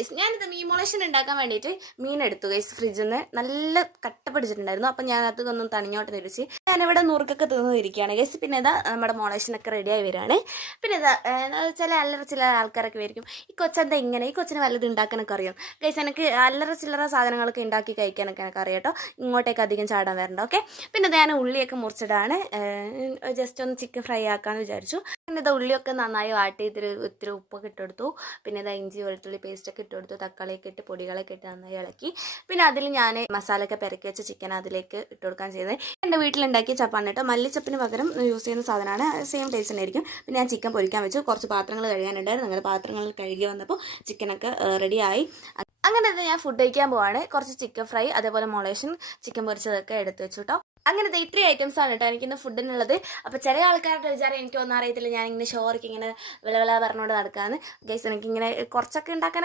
Guys, ഞാനിത് മീമോളേഷൻ ഉണ്ടാക്കാൻ വേണ്ടിയിട്ട് മീൻ എടുത്തു ഗൈസ്. ഫ്രിഡ്ജിൽ നിന്ന് നല്ല കട്ട പിടിച്ചിട്ടുണ്ടായിരുന്നു. അപ്പം ഞാൻ അതൊന്നും തണിഞ്ഞോട്ട് തിരിച്ച് ഞാനിവിടെ നുറുക്കൊക്കെ തിന്നിരിക്കുകയാണ് ഗൈസ്. പിന്നെ ഇതാ നമ്മുടെ മോളേഷനൊക്കെ റെഡിയായി വരികയാണ്. പിന്നെ ഇതാ ചില ആൾക്കാരൊക്കെ ആയിരിക്കും, ഈ കൊച്ചെന്താ ഇങ്ങനെ, ഈ കൊച്ചിന് വല്ലതും ഉണ്ടാക്കാനൊക്കെ അറിയാം ഗൈസ്. എനിക്ക് ചില്ലറ സാധനങ്ങളൊക്കെ ഉണ്ടാക്കി കഴിക്കാനൊക്കെ എനിക്ക് അറിയാം കേട്ടോ. ഇങ്ങോട്ടേക്ക് അധികം ചാടാൻ വരണ്ട, ഓക്കെ. പിന്നെ ഞാൻ ഉള്ളിയൊക്കെ മുറിച്ചിടാണ്. ജസ്റ്റ് ഒന്ന് ചിക്കൻ ഫ്രൈ ആക്കാമെന്ന് വിചാരിച്ചു. പിന്നെ ഇത് ഉള്ളിയൊക്കെ നന്നായി വാട്ടി ഇത്തിരി ഉപ്പൊക്കെ ഇട്ടെടുത്തു. പിന്നെ ഇതാ ഇഞ്ചി വെളുത്തുള്ളി പേസ്റ്റൊക്കെ ഇട്ട് കൊടുത്തു. തക്കാളിയൊക്കെ ഇട്ട് പൊടികളൊക്കെ ഇട്ട് നന്നായി ഇളക്കി. പിന്നെ അതിൽ ഞാൻ മസാലയൊക്കെ പെരക്കി വെച്ച ചിക്കൻ അതിലേക്ക് ഇട്ട് കൊടുക്കാൻ ചെയ്തത്. എൻ്റെ വീട്ടിലുണ്ടാക്കിയ ചപ്പാണ് കേട്ടോ. മല്ലിച്ചപ്പിന് പകരം യൂസ് ചെയ്യുന്ന സാധനമാണ്. സെയിം ടേസ്റ്റ് തന്നെയായിരിക്കും. പിന്നെ ഞാൻ ചിക്കൻ പൊരിക്കാൻ വെച്ചു. കുറച്ച് പാത്രങ്ങൾ കഴുകാനുണ്ടായിരുന്നു. അങ്ങനെ പാത്രങ്ങൾ കഴുകി വന്നപ്പോൾ ചിക്കനൊക്കെ റെഡിയായി. അങ്ങനെ ഞാൻ ഫുഡ് കഴിക്കാൻ പോവാണ്. കുറച്ച് ചിക്കൻ ഫ്രൈ, അതേപോലെ മൊളേഷൻ, ചിക്കൻ പൊരിച്ചതൊക്കെ എടുത്ത് വെച്ചു കേട്ടോ. അങ്ങനത്തെ ഇത്രയും ഐറ്റംസ് ആണ് കേട്ടോ എനിക്കിന്ന് ഫുഡിനുള്ളത്. അപ്പോൾ ചില ആൾക്കാരുടെ വിചാരം എനിക്കൊന്നും അറിയത്തില്ല, ഞാനിങ്ങനെ ഷോർക്ക് ഇങ്ങനെ വിളവിള പറഞ്ഞുകൊണ്ട് നടക്കാമെന്ന്. ഗൈസ്, എനിക്കിങ്ങനെ കുറച്ചൊക്കെ ഉണ്ടാക്കാനൊക്കെ